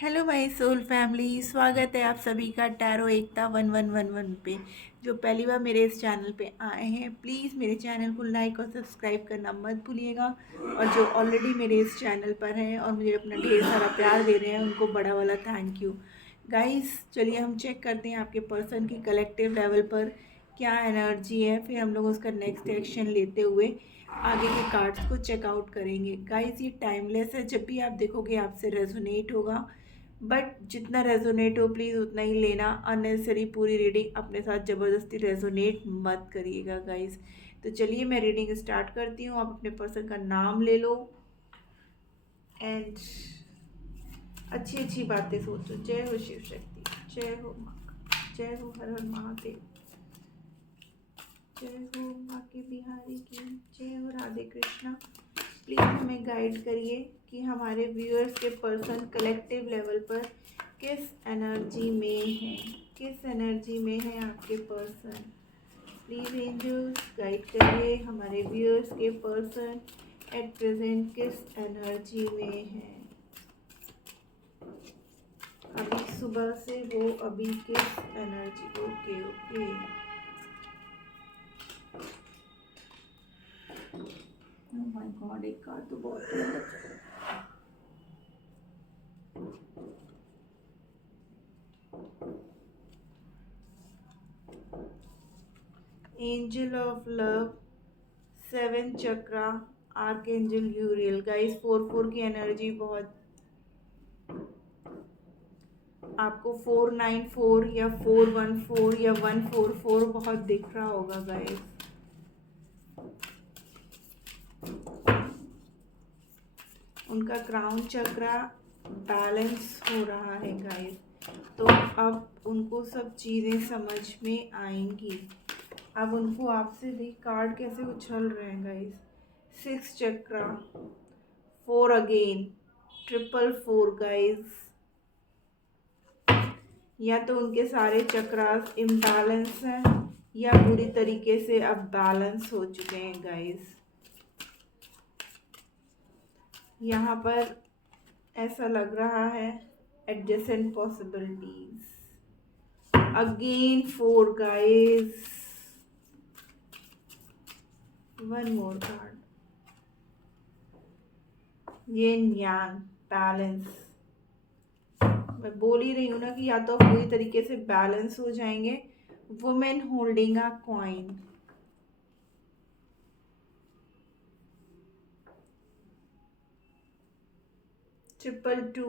Hello my soul family, स्वागत है आप सभी का टैरो एकता 1111 पे। जो पहली बार मेरे इस चैनल पे आए हैं, प्लीज़ मेरे चैनल को लाइक और सब्सक्राइब करना मत भूलिएगा। और जो ऑलरेडी मेरे इस चैनल पर हैं और मुझे अपना ढेर सारा प्यार दे रहे हैं, उनको बड़ा वाला थैंक यू। गाइस चलिए हम चेक करते हैं आपके पर्सन की कलेक्टिव लेवल पर क्या एनर्जी है, फिर हम लोग उसका नेक्स्ट एक्शन लेते हुए आगे के कार्ड्स को चेकआउट करेंगे। गाइस ये टाइमलेस है, जब भी आप देखोगे आपसे रेजोनेट होगा, बट जितना रेजोनेट हो प्लीज़ उतना ही लेना। अननेसेसरी पूरी रीडिंग अपने साथ ज़बरदस्ती रेजोनेट मत करिएगा गाइस। तो चलिए मैं रीडिंग स्टार्ट करती हूँ। आप अपने पर्सन का नाम ले लो एंड अच्छी अच्छी बातें सोचो। जय हो शिव शक्ति, जय हो माँ, जय हो हर हर महादेव, जय हो माँ के बिहारी की, जय हो राधे कृष्णा। प्लीज़ हमें गाइड करिए कि हमारे व्यूअर्स के पर्सन कलेक्टिव लेवल पर किस एनर्जी में है, किस एनर्जी में है आपके पर्सन। प्लीज़ एंजल्स गाइड करिए हमारे व्यूअर्स के पर्सन एट प्रेजेंट किस एनर्जी में है। अभी सुबह से वो अभी किस energy. Okay okay, oh my God, एक कार्ड तो बहुत angel of love, seven chakra, archangel यूरियल। Guys 4 की एनर्जी बहुत आपको 494 या 414 या 144 बहुत दिख रहा होगा गाइस। उनका क्राउन चक्रा बैलेंस हो रहा है गाइस, तो अब उनको सब चीज़ें समझ में आएंगी। अब उनको आपसे भी कार्ड कैसे उछल रहे हैं गाइस। 6 चक्रा, 4 अगेन, 444 गाइस। या तो उनके सारे चक्रास इम्बैलेंस हैं या पूरी तरीके से अब बैलेंस हो चुके हैं गाइस। यहाँ पर ऐसा लग रहा है adjacent possibilities. Again 4 guys, one more card, yin yang balance. मैं बोल ही रही हूँ ना कि या तो पूरी तरीके से बैलेंस हो जाएंगे। Women holding a coin, triple 2,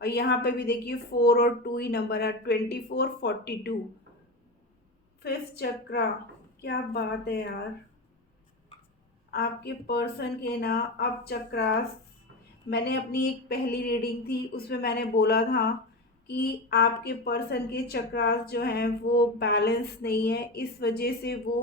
और यहाँ पे भी देखिए 4 और 2 ही नंबर है, 24 42। 5th चक्रा, क्या बात है यार। आपके पर्सन के ना अब चक्रास, मैंने अपनी एक पहली रीडिंग थी उसमें मैंने बोला था कि आपके पर्सन के चक्रास जो हैं वो बैलेंस नहीं है, इस वजह से वो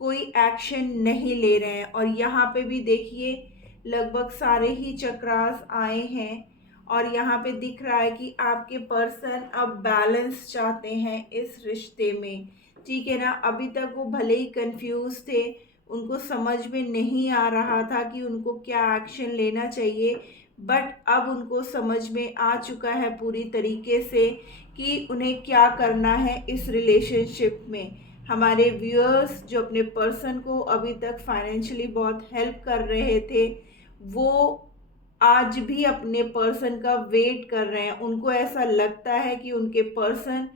कोई एक्शन नहीं ले रहे हैं। और यहाँ पे भी देखिए लगभग सारे ही चक्रास आए हैं और यहाँ पे दिख रहा है कि आपके पर्सन अब बैलेंस चाहते हैं इस रिश्ते में। ठीक है ना, अभी तक वो भले ही कंफ्यूज थे, उनको समझ में नहीं आ रहा था कि उनको क्या एक्शन लेना चाहिए, बट अब उनको समझ में आ चुका है पूरी तरीके से कि उन्हें क्या करना है इस रिलेशनशिप में। हमारे व्यूअर्स जो अपने पर्सन को अभी तक फाइनेंशियली बहुत हेल्प कर रहे थे, वो आज भी अपने पर्सन का वेट कर रहे हैं। उनको ऐसा लगता है कि उनके पर्सन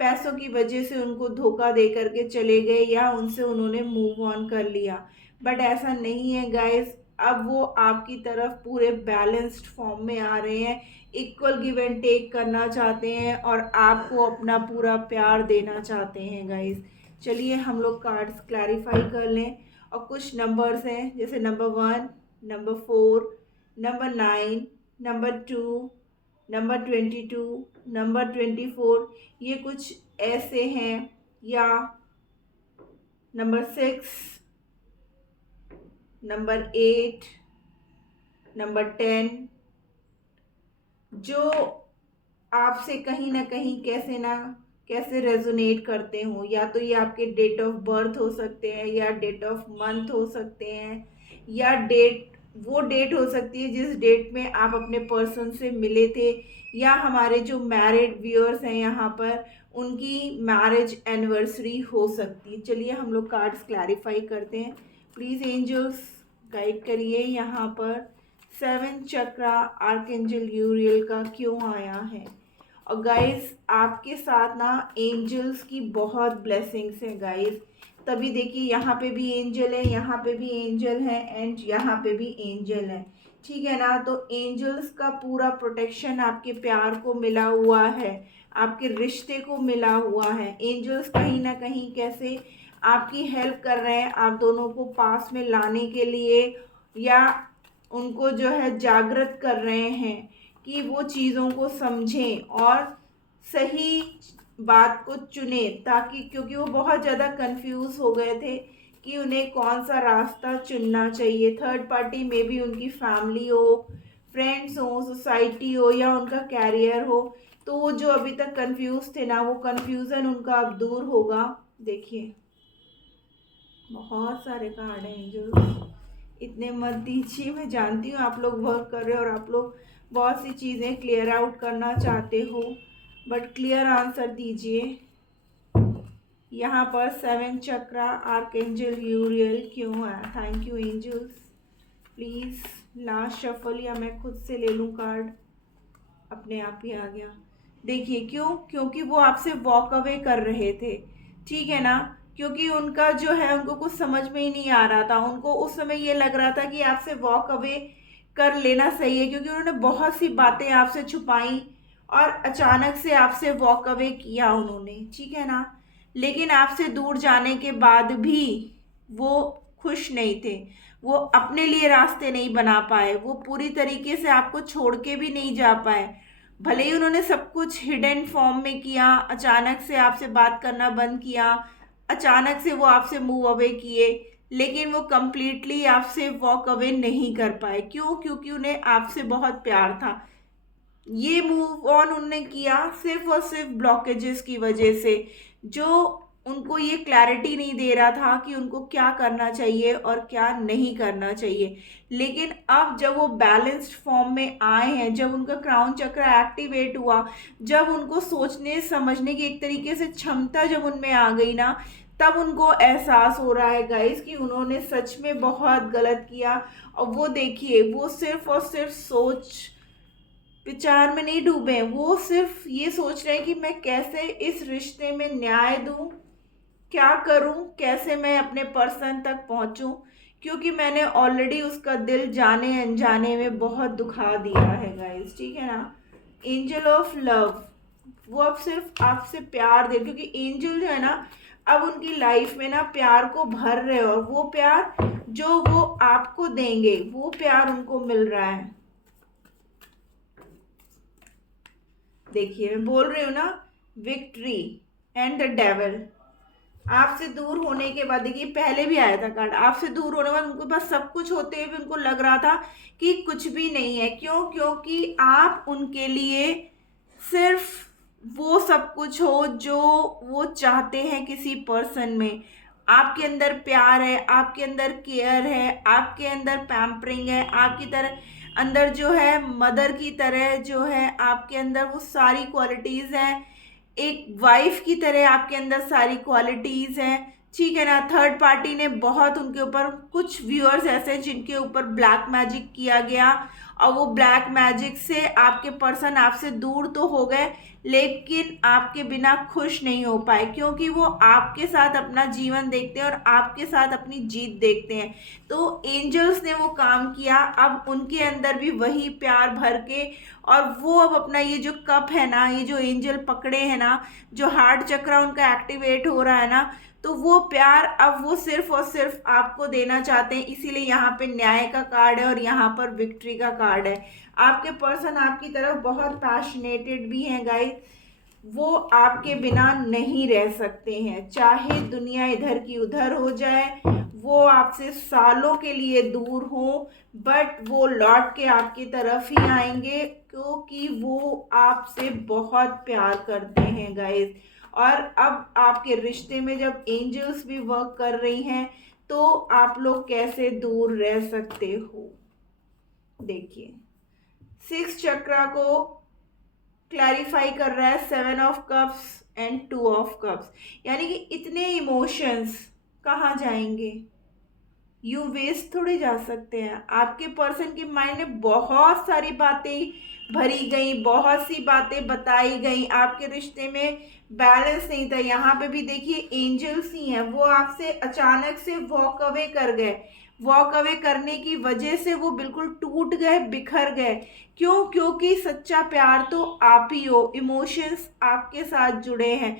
पैसों की वजह से उनको धोखा दे करके चले गए या उनसे उन्होंने मूव ऑन कर लिया, बट ऐसा नहीं है गाइस। अब वो आपकी तरफ पूरे बैलेंस्ड फॉर्म में आ रहे हैं, इक्वल गिव एंड टेक करना चाहते हैं और आपको अपना पूरा प्यार देना चाहते हैं गाइस। चलिए हम लोग कार्ड्स क्लैरिफाई कर लें। और कुछ नंबर्स हैं जैसे number 1, number 4, number 9, number 2, number 22, number 24, ये कुछ ऐसे हैं, या नंबर 6, नंबर 8, नंबर 10, जो आपसे कहीं ना कहीं कैसे ना कैसे रेजोनेट करते हो। या तो ये आपके डेट ऑफ बर्थ हो सकते हैं या डेट ऑफ मंथ हो सकते हैं या डेट वो डेट हो सकती है जिस डेट में आप अपने पर्सन से मिले थे, या हमारे जो मैरिड व्यूअर्स हैं यहाँ पर उनकी मैरिज एनिवर्सरी हो सकती है। चलिए हम लोग कार्ड्स क्लैरिफाई करते हैं। प्लीज़ एंजल्स गाइड करिए यहाँ पर 7 चक्रा आर्कएंजल यूरियल का क्यों आया है। और गाइस आपके साथ ना एंजल्स की बहुत ब्लेसिंग्स हैं गाइस। तभी देखिए यहाँ पे भी एंजल है, यहाँ पे भी एंजल है एंड यहाँ पे भी एंजल है, ठीक है ना। तो एंजल्स का पूरा प्रोटेक्शन आपके प्यार को मिला हुआ है, आपके रिश्ते को मिला हुआ है। एंजल्स कहीं ना कहीं कैसे आपकी हेल्प कर रहे हैं आप दोनों को पास में लाने के लिए, या उनको जो है जागृत कर रहे हैं कि वो चीज़ों को समझें और सही बात को चुने, ताकि क्योंकि वो बहुत ज़्यादा कंफ्यूज हो गए थे कि उन्हें कौन सा रास्ता चुनना चाहिए। थर्ड पार्टी में भी उनकी फैमिली हो, फ्रेंड्स हो, सोसाइटी हो, या उनका कैरियर हो, तो वो जो अभी तक कंफ्यूज थे ना, वो कंफ्यूजन उनका अब दूर होगा। देखिए बहुत सारे कार्ड हैं एंजल्स, इतने मत दीजिए। मैं जानती हूँ आप लोग वर्क कर रहे हो और आप लोग बहुत सी चीज़ें क्लियर आउट करना चाहते हो, बट क्लियर आंसर दीजिए। यहाँ पर 7 चक्रा आर्कएंजल यूरियल क्यों है। Thank you angels. Please last shuffle या मैं खुद से ले लूँ कार्ड। अपने आप ही आ गया। देखिए क्यों, क्योंकि वो आपसे वॉक अवे कर रहे थे, ठीक है ना। क्योंकि उनका जो है उनको कुछ समझ में ही नहीं आ रहा था, उनको उस समय ये लग रहा था कि आपसे वॉक अवे कर लेना सही है, क्योंकि उन्होंने बहुत सी बातें आपसे छुपाई और अचानक से आपसे वॉक अवे किया उन्होंने, ठीक है ना। लेकिन आपसे दूर जाने के बाद भी वो खुश नहीं थे, वो अपने लिए रास्ते नहीं बना पाए, वो पूरी तरीके से आपको छोड़ के भी नहीं जा पाए। भले ही उन्होंने सब कुछ हिडन फॉर्म में किया, अचानक से आपसे बात करना बंद किया, अचानक से वो आपसे मूव अवे किए, लेकिन वो कंप्लीटली आपसे वॉक अवे नहीं कर पाए। क्यों? क्योंकि उन्हें आपसे बहुत प्यार था। ये मूव ऑन उनने किया सिर्फ और सिर्फ ब्लॉकेजेस की वजह से, जो उनको ये क्लैरिटी नहीं दे रहा था कि उनको क्या करना चाहिए और क्या नहीं करना चाहिए। लेकिन अब जब वो बैलेंस्ड फॉर्म में आए हैं, जब उनका क्राउन चक्र एक्टिवेट हुआ, जब उनको सोचने समझने की एक तरीके से क्षमता जब उनमें आ गई ना, तब उनको एहसास हो रहा है गाइस कि उन्होंने सच में बहुत गलत किया। और वो देखिए वो सिर्फ और सिर्फ सोच विचार में नहीं डूबे हैं, वो सिर्फ ये सोच रहे हैं कि मैं कैसे इस रिश्ते में न्याय दूं, क्या करूं, कैसे मैं अपने पर्सन तक पहुंचूं, क्योंकि मैंने ऑलरेडी उसका दिल जाने अनजाने में बहुत दुखा दिया है गाइस, ठीक है ना। एंजल ऑफ लव, वो अब सिर्फ आपसे प्यार दे, क्योंकि एंजल जो है ना अब उनकी लाइफ में ना प्यार को भर रहे हो, और वो प्यार जो वो आपको देंगे वो प्यार उनको मिल रहा है। देखिए मैं बोल रही हूँ ना, विक्ट्री एंड द डेविल। आपसे दूर होने के बाद, देखिए पहले भी आया था कार्ड, आपसे दूर होने के बाद उनके पास सब कुछ होते हुए भी उनको लग रहा था कि कुछ भी नहीं है। क्यों? क्योंकि आप उनके लिए सिर्फ वो सब कुछ हो जो वो चाहते हैं किसी पर्सन में। आपके अंदर प्यार है, आपके अंदर केयर है, आपके अंदर पैम्परिंग है, आपकी तरह अंदर जो है मदर की तरह जो है आपके अंदर वो सारी क्वालिटीज़ हैं। एक वाइफ की तरह आपके अंदर सारी क्वालिटीज़ हैं, ठीक है ना। थर्ड पार्टी ने बहुत उनके ऊपर, कुछ व्यूअर्स ऐसे हैं जिनके ऊपर ब्लैक मैजिक किया गया, और वो ब्लैक मैजिक से आपके पर्सन आपसे दूर तो हो गए, लेकिन आपके बिना खुश नहीं हो पाए, क्योंकि वो आपके साथ अपना जीवन देखते हैं और आपके साथ अपनी जीत देखते हैं। तो एंजल्स ने वो काम किया, अब उनके अंदर भी वही प्यार भर के, और वो अब अपना ये जो कप है ना, ये जो एंजल पकड़े हैं ना, जो हार्ट चक्र उनका एक्टिवेट हो रहा है ना, तो वो प्यार अब वो सिर्फ और सिर्फ आपको देना चाहते हैं। इसीलिए यहाँ पे न्याय का कार्ड है और यहाँ पर विक्ट्री का कार्ड है। आपके पर्सन आपकी तरफ बहुत पैशनेटेड भी हैं गाइस, वो आपके बिना नहीं रह सकते हैं, चाहे दुनिया इधर की उधर हो जाए, वो आपसे सालों के लिए दूर हो, बट वो लौट के आपकी तरफ ही आएंगे, क्योंकि वो आपसे बहुत प्यार करते हैं गाइस। और अब आपके रिश्ते में जब एंजल्स भी वर्क कर रही हैं, तो आप लोग कैसे दूर रह सकते हो। देखिए 6 चक्रा को क्लैरिफाई कर रहा है 7 of cups and 2 of cups, यानी कि इतने इमोशंस कहाँ जाएंगे, यू वेस्ट थोड़े जा सकते हैं। आपके पर्सन के माइंड में बहुत सारी बातें भरी गई, बहुत सी बातें बताई गई, आपके रिश्ते में बैलेंस नहीं था। यहाँ पे भी देखिए एंजल्स ही हैं, वो आपसे अचानक से वॉक अवे कर गए। वॉक अवे करने की वजह से वो बिल्कुल टूट गए, बिखर गए। क्यों? क्योंकि सच्चा प्यार तो आप ही हो, इमोशंस आपके साथ जुड़े हैं।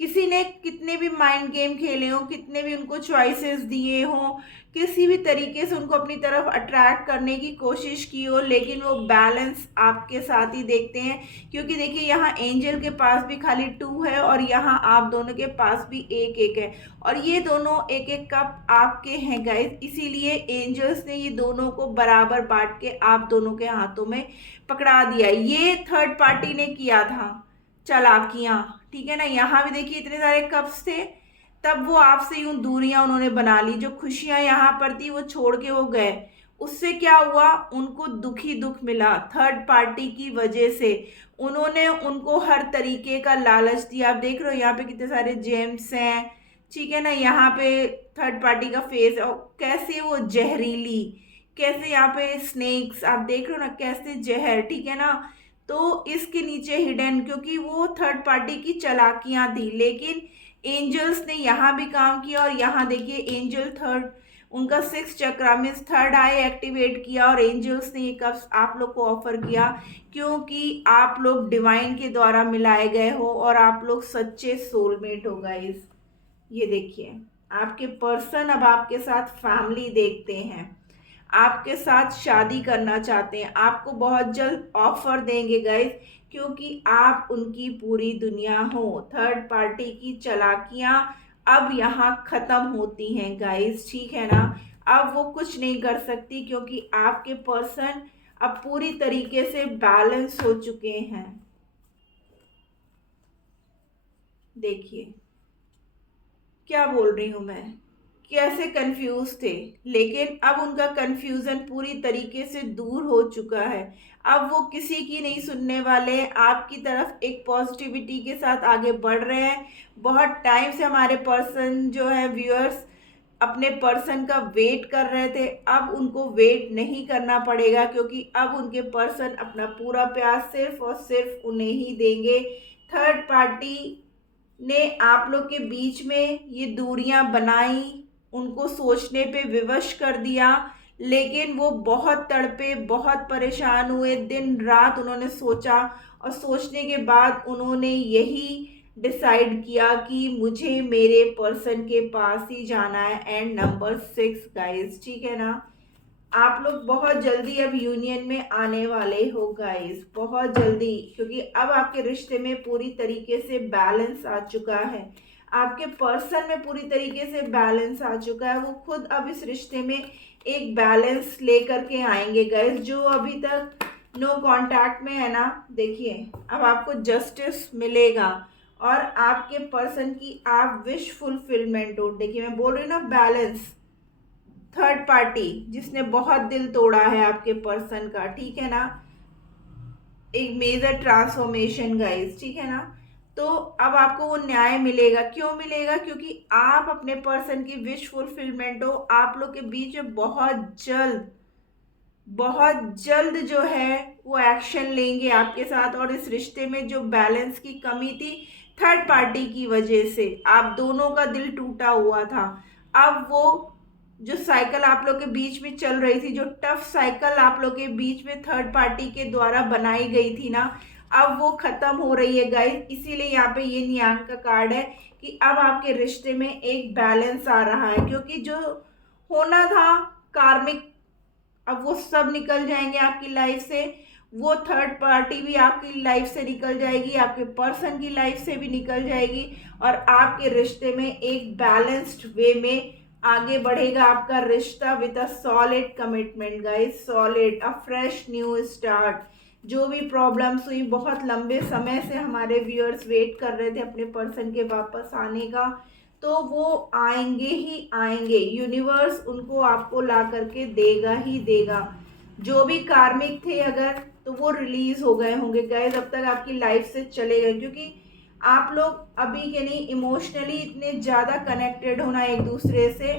किसी ने कितने भी माइंड गेम खेले हों, कितने भी उनको चॉइसेस दिए हों, किसी भी तरीके से उनको अपनी तरफ अट्रैक्ट करने की कोशिश की हो, लेकिन वो बैलेंस आपके साथ ही देखते हैं। क्योंकि देखिए यहाँ एंजल के पास भी खाली 2 है और यहाँ आप दोनों के पास भी 1-1 है, और ये दोनों 1-1 कप आपके हैं गाइस। इसीलिए एंजल्स ने ये दोनों को बराबर बांट के आप दोनों के हाथों में पकड़ा दिया। ये थर्ड पार्टी ने किया था चालाकियां, ठीक है ना। यहाँ भी देखिए इतने सारे कप्स थे, तब वो आपसे यूं दूरियां उन्होंने बना ली। जो खुशियां यहाँ पर थी वो छोड़ के वो गए। उससे क्या हुआ? उनको दुख ही दुख मिला थर्ड पार्टी की वजह से। उन्होंने उनको हर तरीके का लालच दिया। आप देख रहे हो यहाँ पे कितने सारे जेम्स हैं, ठीक है ना। यहाँ पे थर्ड पार्टी का फेस, और कैसे वो जहरीली, कैसे यहाँ पे स्नेक्स आप देख रहे हो ना, कैसे जहर, ठीक है ना। तो इसके नीचे हिडन, क्योंकि वो थर्ड पार्टी की चालाकियां थी, लेकिन एंजल्स ने यहाँ भी काम किया। और यहाँ देखिए एंजल थर्ड, उनका 6 चक्रा मीन्स थर्ड आई एक्टिवेट किया, और एंजल्स ने ये कप्स आप लोग को ऑफर किया, क्योंकि आप लोग डिवाइन के द्वारा मिलाए गए हो और आप लोग सच्चे सोलमेट हो गाइस। ये देखिए आपके पर्सन अब आपके साथ फैमिली देखते हैं, आपके साथ शादी करना चाहते हैं, आपको बहुत जल्द ऑफर देंगे गाइस, क्योंकि आप उनकी पूरी दुनिया हो। थर्ड पार्टी की चालाकियां अब यहाँ खत्म होती हैं गाइस, ठीक है ना। अब वो कुछ नहीं कर सकती, क्योंकि आपके पर्सन अब पूरी तरीके से बैलेंस हो चुके हैं। देखिए क्या बोल रही हूँ मैं, कैसे कंफ्यूज थे, लेकिन अब उनका कंफ्यूजन पूरी तरीके से दूर हो चुका है। अब वो किसी की नहीं सुनने वाले हैं, आपकी तरफ एक पॉजिटिविटी के साथ आगे बढ़ रहे हैं। बहुत टाइम से हमारे पर्सन जो है व्यूअर्स अपने पर्सन का वेट कर रहे थे, अब उनको वेट नहीं करना पड़ेगा, क्योंकि अब उनके पर्सन अपना पूरा प्यार सिर्फ और सिर्फ उन्हें ही देंगे। थर्ड पार्टी ने आप लोग के बीच में ये दूरियां बनाई, उनको सोचने पे विवश कर दिया, लेकिन वो बहुत तड़पे, बहुत परेशान हुए, दिन रात उन्होंने सोचा, और सोचने के बाद उन्होंने यही डिसाइड किया कि मुझे मेरे पर्सन के पास ही जाना है। एंड नंबर 6 गाइस, ठीक है ना। आप लोग बहुत जल्दी अब यूनियन में आने वाले हो गाइस, बहुत जल्दी, क्योंकि अब आपके रिश्ते में पूरी तरीके से बैलेंस आ चुका है। आपके पर्सन में पूरी तरीके से बैलेंस आ चुका है। वो खुद अब इस रिश्ते में एक बैलेंस लेकर के आएंगे गाइस। जो अभी तक नो कांटेक्ट में है ना, देखिए अब आपको जस्टिस मिलेगा, और आपके पर्सन की आप विश फुलफिलमेंट हो। देखिए मैं बोल रही हूँ ना, बैलेंस। थर्ड पार्टी जिसने बहुत दिल तोड़ा है आपके पर्सन का, ठीक है ना, एक मेजर ट्रांसफॉर्मेशन गाइस, ठीक है ना। तो अब आपको वो न्याय मिलेगा। क्यों मिलेगा? क्योंकि आप अपने पर्सन की विश फुलफिलमेंट हो। आप लोग के बीच में बहुत जल्द जो है वो एक्शन लेंगे आपके साथ, और इस रिश्ते में जो बैलेंस की कमी थी थर्ड पार्टी की वजह से, आप दोनों का दिल टूटा हुआ था, अब वो जो साइकिल आप लोग के बीच में चल रही थी, जो टफ साइकिल आप लोग के बीच में थर्ड पार्टी के द्वारा बनाई गई थी ना, अब वो खत्म हो रही है गाइस। इसीलिए यहाँ पे ये न्याय का कार्ड है कि अब आपके रिश्ते में एक बैलेंस आ रहा है, क्योंकि जो होना था कार्मिक, अब वो सब निकल जाएंगे आपकी लाइफ से। वो थर्ड पार्टी भी आपकी लाइफ से निकल जाएगी, आपके पर्सन की लाइफ से भी निकल जाएगी, और आपके रिश्ते में एक बैलेंस्ड वे में आगे बढ़ेगा आपका रिश्ता with a solid commitment guys, solid, a fresh new start. जो भी प्रॉब्लम्स हुई, बहुत लंबे समय से हमारे व्यूअर्स वेट कर रहे थे अपने पर्सन के वापस आने का, तो वो आएंगे ही आएंगे। यूनिवर्स उनको आपको ला करके देगा ही देगा। जो भी कार्मिक थे अगर, तो वो रिलीज हो गए होंगे गाइज, अब तक आपकी लाइफ से चले गए, क्योंकि आप लोग अभी के नहीं इमोशनली इतने ज़्यादा कनेक्टेड हो ना एक दूसरे से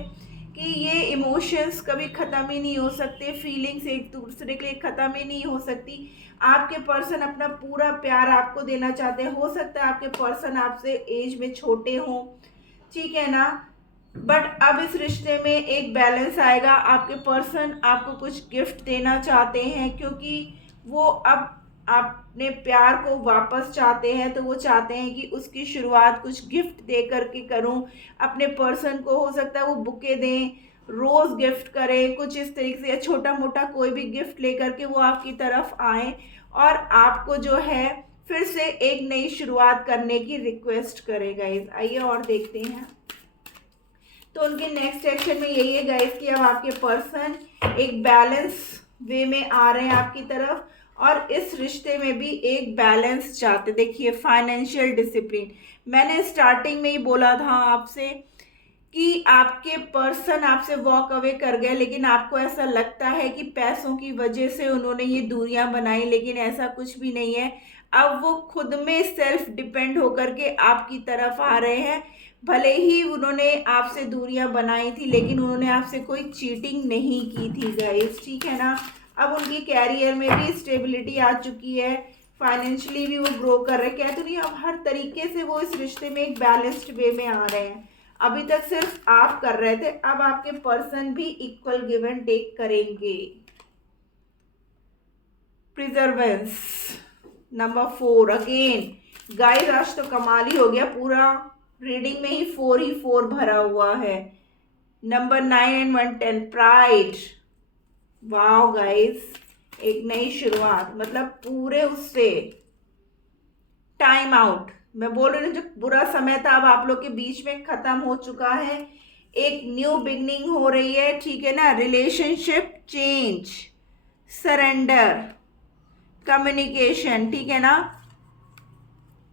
कि ये इमोशंस कभी ख़त्म ही नहीं हो सकते, फीलिंग्स एक दूसरे के लिए ख़त्म ही नहीं हो सकती। आपके पर्सन अपना पूरा प्यार आपको देना चाहते हैं, हो सकता है आपके पर्सन आपसे एज में छोटे हों, ठीक है ना, बट अब इस रिश्ते में एक बैलेंस आएगा। आपके पर्सन आपको कुछ गिफ्ट देना चाहते हैं, क्योंकि वो अब अपने प्यार को वापस चाहते हैं, तो वो चाहते हैं कि उसकी शुरुआत कुछ गिफ्ट दे करके करूं। अपने पर्सन को हो सकता है वो बुके दें, रोज़ गिफ्ट करें, कुछ इस तरीके से, या छोटा मोटा कोई भी गिफ्ट लेकर के वो आपकी तरफ आए और आपको जो है फिर से एक नई शुरुआत करने की रिक्वेस्ट करेगा। आइए और देखते हैं। तो उनके नेक्स्ट एक्शन में यही है गाइस कि अब आपके पर्सन एक बैलेंस वे में आ रहे हैं आपकी तरफ, और इस रिश्ते में भी एक बैलेंस चाहते। देखिए फाइनेंशियल डिसिप्लिन, मैंने स्टार्टिंग में ही बोला था आपसे कि आपके पर्सन आपसे वॉक अवे कर गए, लेकिन आपको ऐसा लगता है कि पैसों की वजह से उन्होंने ये दूरियां बनाई, लेकिन ऐसा कुछ भी नहीं है। अब वो खुद में सेल्फ डिपेंड होकर के आपकी तरफ आ रहे हैं। भले ही उन्होंने आपसे दूरियां बनाई थी, लेकिन उन्होंने आपसे कोई चीटिंग नहीं की थी गाइस, ठीक है ना। अब उनकी कैरियर में भी स्टेबिलिटी आ चुकी है, फाइनेंशियली भी वो ग्रो कर रहे हैं, कहते नहीं, अब हर तरीके से वो इस रिश्ते में एक बैलेंस्ड वे में आ रहे हैं। अभी तक सिर्फ आप कर रहे थे, अब आपके पर्सन भी इक्वल गिव एंड टेक करेंगे। प्रिजर्वेंस नंबर 4 अगेन गाइस, आज तो कमाल ही हो गया, पूरा रीडिंग में ही 4 भरा हुआ है। Number 9 and 110 pride, wow guys, एक नई शुरुआत, मतलब पूरे उससे टाइम आउट, मैं बोल रही हूँ जो बुरा समय था अब आप लोग के बीच में खत्म हो चुका है, एक न्यू बिगनिंग हो रही है, ठीक है ना। रिलेशनशिप चेंज, सरेंडर, कम्युनिकेशन, ठीक है ना।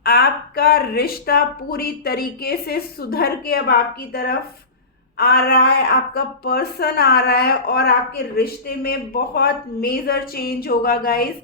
आपका रिश्ता पूरी तरीके से सुधर के अब आपकी तरफ आ रहा है, आपका पर्सन आ रहा है, और आपके रिश्ते में बहुत मेजर चेंज होगा गाइस।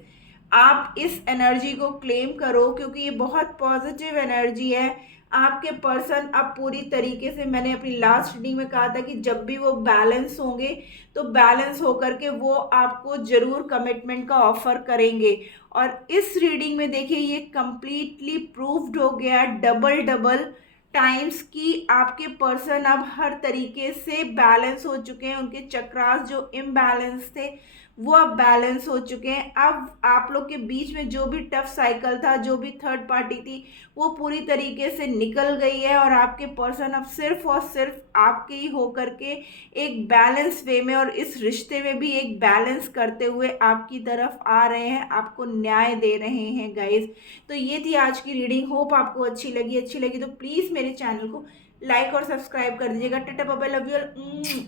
आप इस एनर्जी को क्लेम करो, क्योंकि ये बहुत पॉजिटिव एनर्जी है। आपके पर्सन अब पूरी तरीके से, मैंने अपनी लास्ट रीडिंग में कहा था कि जब भी वो बैलेंस होंगे, तो बैलेंस होकर के वो आपको जरूर कमिटमेंट का ऑफर करेंगे। और इस रीडिंग में देखिए ये कंप्लीटली प्रूव्ड हो गया डबल डबल टाइम्स कि आपके पर्सन अब हर तरीके से बैलेंस हो चुके हैं, उनके चक्रास जो इम्बैलेंस थे वो अब बैलेंस हो चुके हैं। अब आप लोग के बीच में जो भी टफ साइकिल था, जो भी थर्ड पार्टी थी, वो पूरी तरीके से निकल गई है, और आपके पर्सन अब सिर्फ और सिर्फ आपके ही होकर के एक बैलेंस वे में और इस रिश्ते में भी एक बैलेंस करते हुए आपकी तरफ आ रहे हैं, आपको न्याय दे रहे हैं गाइज। तो ये थी आज की रीडिंग, होप आपको अच्छी लगी तो प्लीज़ मेरे चैनल को लाइक और सब्सक्राइब कर दीजिएगा। Tata bye bye, love you all.